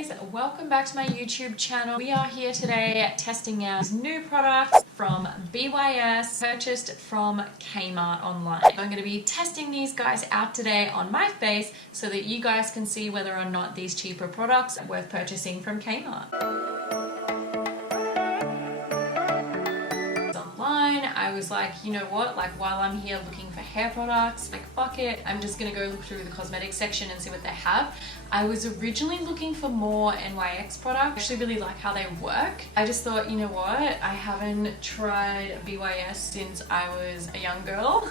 guys, welcome back to my YouTube channel. We are here today testing out new products from BYS purchased from Kmart online. I'm going to be testing these guys out today on my face so that you guys can see whether or not these cheaper products are worth purchasing from Kmart. I was like, you know what, like while I'm here looking for hair products, like fuck it, I'm just gonna go look through the cosmetics section and see what they have. I was originally looking for more NYX products. I actually really like how they work. I just thought, you know what, I haven't tried BYS since I was a young girl.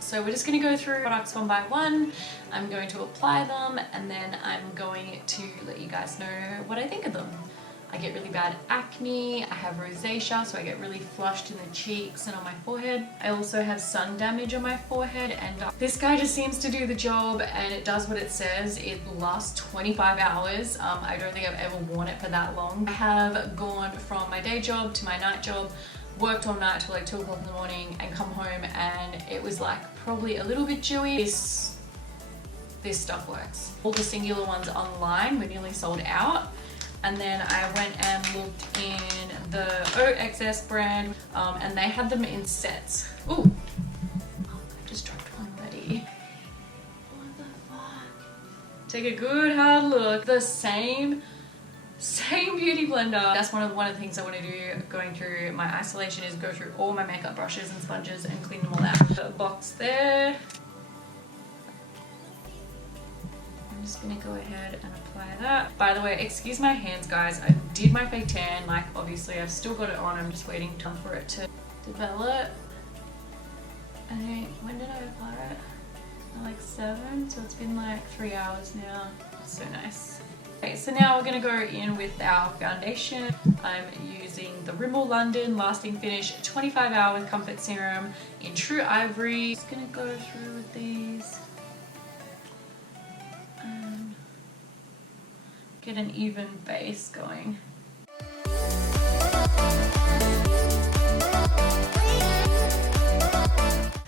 So we're just going to go through products one by one. I'm going to apply them and then I'm going to let you guys know what I think of them. I get really bad acne, I have rosacea, so I get really flushed in the cheeks and on my forehead. I also have sun damage on my forehead, and this guy just seems to do the job and it does what it says. It lasts 25 hours. I don't think I've ever worn it for that long. I have gone from my day job to my night job, worked all night till like 2 o'clock in the morning and come home and it was like probably a little bit dewy. This stuff works. All the singular ones online were nearly sold out. And then I went and looked in the OXS brand and they had them in sets. Ooh, I just dropped one already. What the fuck? Take a good hard look. The same beauty blender. That's one of the things I want to do going through my isolation is go through all my makeup brushes and sponges and clean them all out. The box there. I'm just gonna go ahead and apply that. By the way, excuse my hands guys, I did my fake tan, like obviously I've still got it on, I'm just waiting for it to develop. And when did I apply it? Like 7, so it's been like 3 hours now. So nice. Okay, so now we're gonna go in with our foundation. I'm using the RIMMEL London Lasting Finish 25 Hour Comfort Serum in True Ivory. Just gonna go through with these. Get an even base going.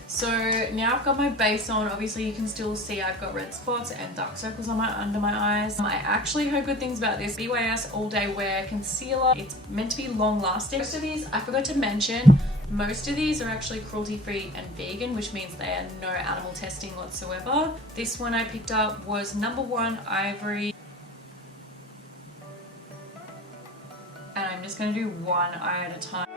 So now I've got my base on. Obviously you can still see I've got red spots and dark circles on under my eyes. I actually heard good things about this BYS All Day Wear Concealer. It's meant to be long lasting. Most of these, I forgot to mention, most of these are actually cruelty free and vegan, which means they are no animal testing whatsoever. This one I picked up was #1 Ivory. And I'm just going to do one eye at a time.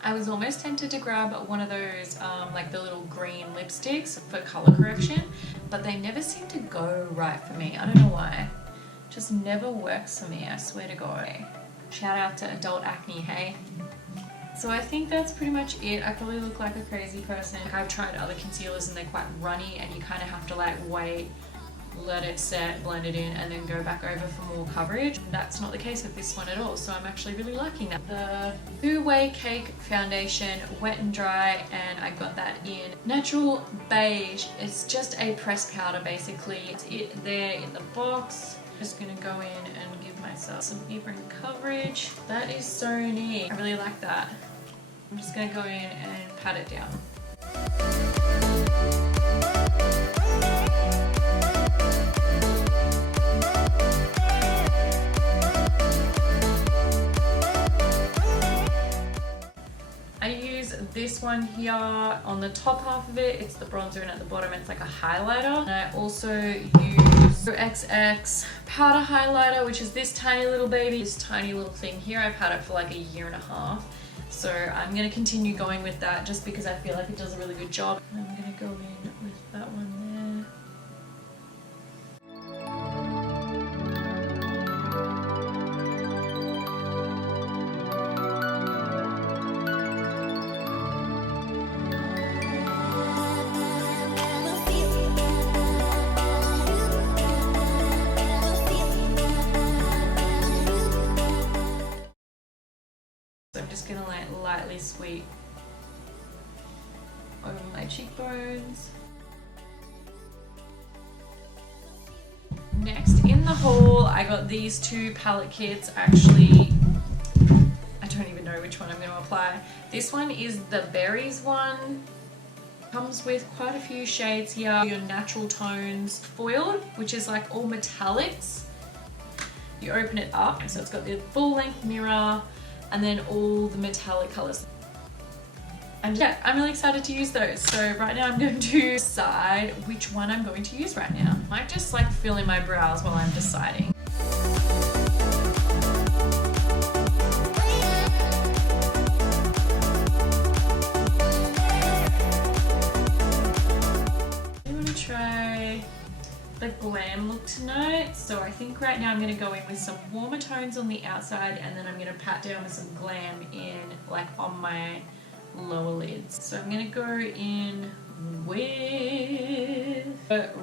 I was almost tempted to grab one of those, like the little green lipsticks for color correction, but they never seem to go right for me. I don't know why. It just never works for me, I swear to God. Shout out to adult acne, hey? So I think that's pretty much it. I probably look like a crazy person. I've tried other concealers and they're quite runny and you kind of have to like wait, let it set, blend it in, and then go back over for more coverage. That's not the case with this one at all, so I'm actually really liking that. The Two-Way Cake Foundation, wet and dry, and I got that in Natural Beige. It's just a pressed powder basically. It's it there in the box. Just gonna go in and give myself some even coverage. That is so neat. I really like that. I'm just gonna go in and pat it down. This one here on the top half of it, it's the bronzer, and at the bottom it's like a highlighter. And I also use XX powder highlighter, which is this tiny little baby, this tiny little thing here. I've had it for like 1.5 years. So I'm going to continue going with that just because I feel like it does a really good job. I'm going to go in with that one there. So I'm just going to like lightly sweep over my cheekbones. Next in the haul, I got these two palette kits. Actually, I don't even know which one I'm going to apply. This one is the berries one. Comes with quite a few shades here. Your natural tones foiled, which is like all metallics. You open it up, so it's got the full length mirror and then all the metallic colors. And yeah, I'm really excited to use those. So right now I'm going to decide which one I'm going to use right now. I might just like fill in my brows while I'm deciding. I'm gonna try the glam look tonight. So I think right now I'm going to go in with some warmer tones on the outside, and then I'm going to pat down with some glam in like on my lower lids. So I'm going to go in with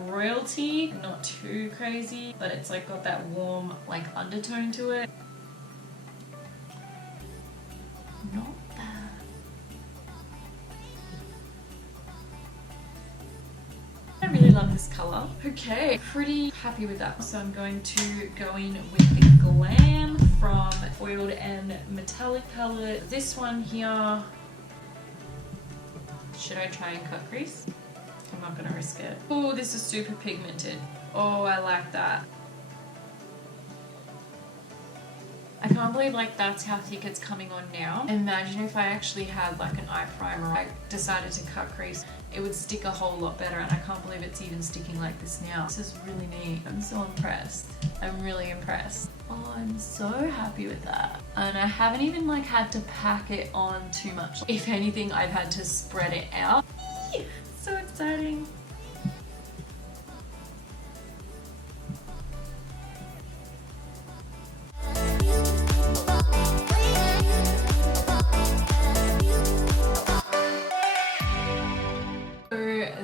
Royalty, not too crazy, but it's like got that warm like undertone to it. Not bad. I really love this color. Okay, pretty happy with that. So I'm going to go in with the Glam from Foiled and Metallic palette. This one here. Should I try and cut crease? I'm not gonna risk it. Oh, this is super pigmented. Oh, I like that. I can't believe like that's how thick it's coming on now. Imagine if I actually had like an eye primer. I decided to cut crease. It would stick a whole lot better, and I can't believe it's even sticking like this now. This is really neat. I'm so impressed. I'm really impressed. Oh, I'm so happy with that. And I haven't even like had to pack it on too much. If anything, I've had to spread it out. So exciting.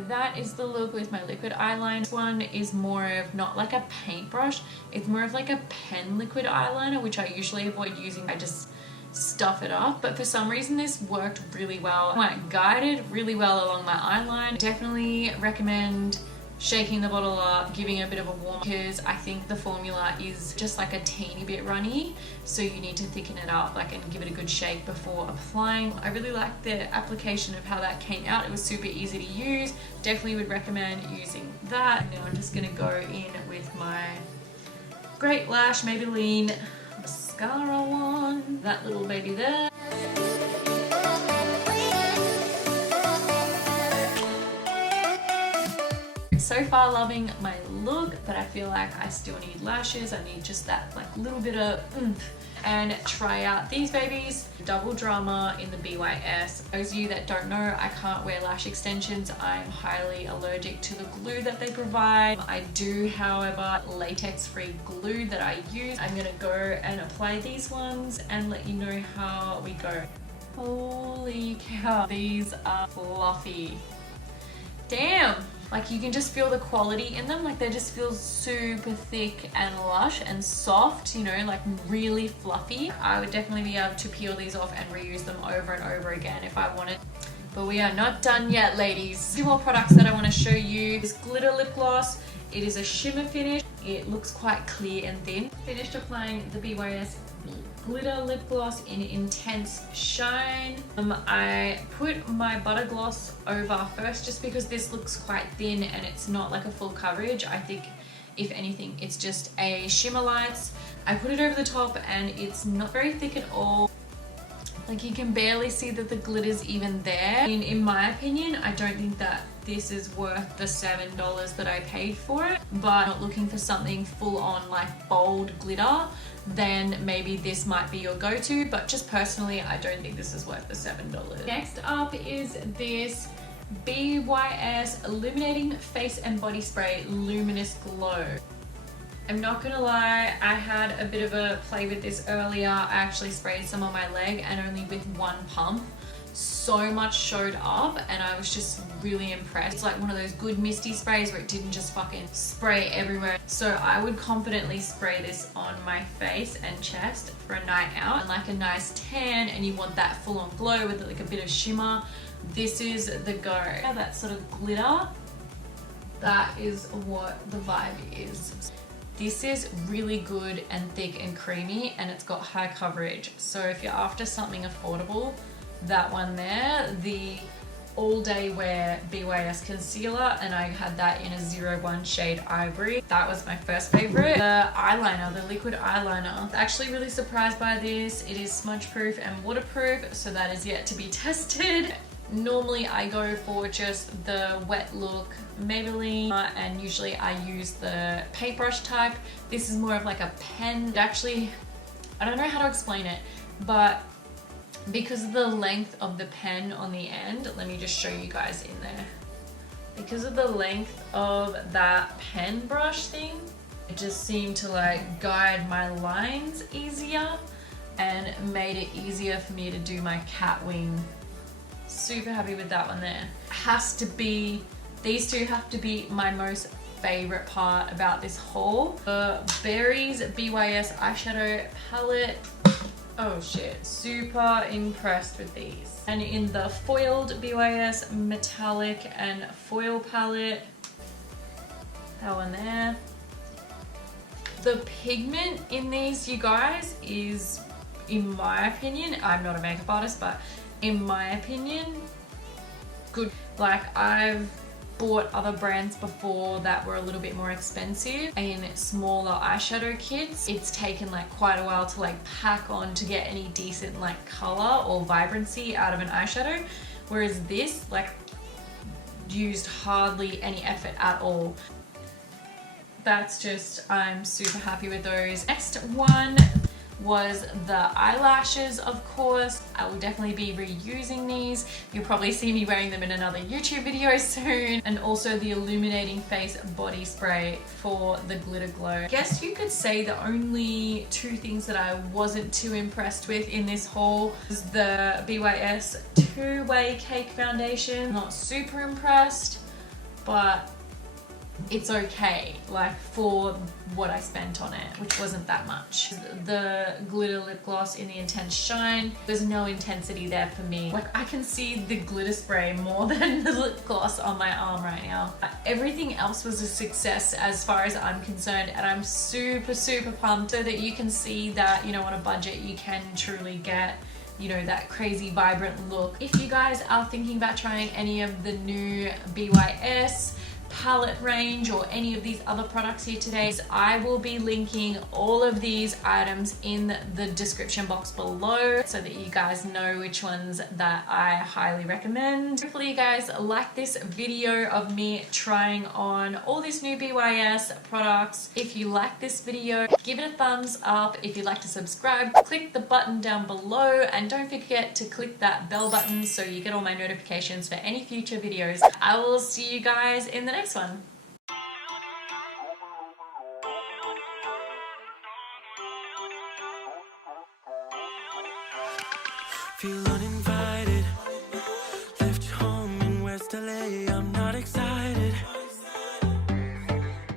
That is the look with my liquid eyeliner. This one is more of not like a paintbrush, it's more of like a pen liquid eyeliner, which I usually avoid using. I just stuff it up, but for some reason this worked really well. Like guided really well along my eyeline. Definitely recommend shaking the bottle up, giving it a bit of a warm, because I think the formula is just like a teeny bit runny, so you need to thicken it up like and give it a good shake before applying. I really like the application of how that came out. It was super easy to use. Definitely would recommend using that. Now I'm just gonna go in with my Great Lash Maybelline mascara one, that little baby there. So far loving my look, but I feel like I still need lashes. I need just that like little bit of oomph. And try out these babies. Double Drama in the BYS. Those of you that don't know, I can't wear lash extensions. I'm highly allergic to the glue that they provide. I do, however, latex-free glue that I use. I'm gonna go and apply these ones and let you know how we go. Holy cow, these are fluffy. Damn! Like you can just feel the quality in them, like they just feel super thick and lush and soft, you know, like really fluffy. I would definitely be able to peel these off and reuse them over and over again if I wanted. But we are not done yet, ladies. Two more products that I want to show you. This glitter lip gloss. It is a shimmer finish. It looks quite clear and thin. Finished applying the BYS glitter lip gloss in Intense Shine. I put my butter gloss over first just because this looks quite thin and it's not like a full coverage. I think if anything it's just a shimmer lights. I put it over the top and it's not very thick at all. Like you can barely see that the glitter's even there. In my opinion, I don't think that this is worth the $7 that I paid for it, but not looking for something full on like bold glitter, then maybe this might be your go-to, but just personally, I don't think this is worth the $7. Next up is this BYS Illuminating Face and Body Spray Luminous Glow. I'm not gonna lie, I had a bit of a play with this earlier. I actually sprayed some on my leg and only with one pump. So much showed up and I was just really impressed. It's like one of those good misty sprays where it didn't just fucking spray everywhere. So I would confidently spray this on my face and chest for a night out and like a nice tan, and you want that full on glow with like a bit of shimmer. This is the go. That sort of glitter, that is what the vibe is. This is really good and thick and creamy, and it's got high coverage. So if you're after something affordable, that one there, the All Day Wear BYS Concealer, and I had that in a 01 shade Ivory. That was my first favorite. The eyeliner, the liquid eyeliner. Actually really surprised by this. It is smudge proof and waterproof, so that is yet to be tested. Normally I go for just the wet look Maybelline, and usually I use the paintbrush type. This is more of like a pen. Actually, I don't know how to explain it, but because of the length of the pen on the end, let me just show you guys in there. Because of the length of that pen brush thing, it just seemed to like guide my lines easier and made it easier for me to do my cat wing. Super happy with that one there. Has to be, these two have to be my most favorite part about this haul. The Berries BYS eyeshadow palette. Oh shit, super impressed with these. And in the foiled BYS metallic and foil palette, that one there. The pigment in these, you guys, is, in my opinion, I'm not a makeup artist, but in my opinion, good. Like I've bought other brands before that were a little bit more expensive in smaller eyeshadow kits. It's taken like quite a while to like pack on to get any decent like color or vibrancy out of an eyeshadow, whereas this like used hardly any effort at all. That's just, I'm super happy with those. Next one was the eyelashes, of course. I will definitely be reusing these. You'll probably see me wearing them in another YouTube video soon. And also the Illuminating Face Body Spray for the glitter glow. I guess you could say the only two things that I wasn't too impressed with in this haul was the BYS Two-Way Cake Foundation. Not super impressed, but it's okay, like for what I spent on it, which wasn't that much. The glitter lip gloss in the Intense Shine, there's no intensity there for me. Like I can see the glitter spray more than the lip gloss on my arm right now. Everything else was a success as far as I'm concerned, and I'm super, super pumped so that you can see that, you know, on a budget you can truly get, you know, that crazy vibrant look. If you guys are thinking about trying any of the new BYS palette range or any of these other products here today, I will be linking all of these items in the description box below so that you guys know which ones that I highly recommend. Hopefully you guys like this video of me trying on all these new BYS products. If you like this video, give it a thumbs up. If you'd like to subscribe, click the button down below, and don't forget to click that bell button so you get all my notifications for any future videos. I will see you guys in the next one. Feel uninvited, left home in West LA, I'm not excited.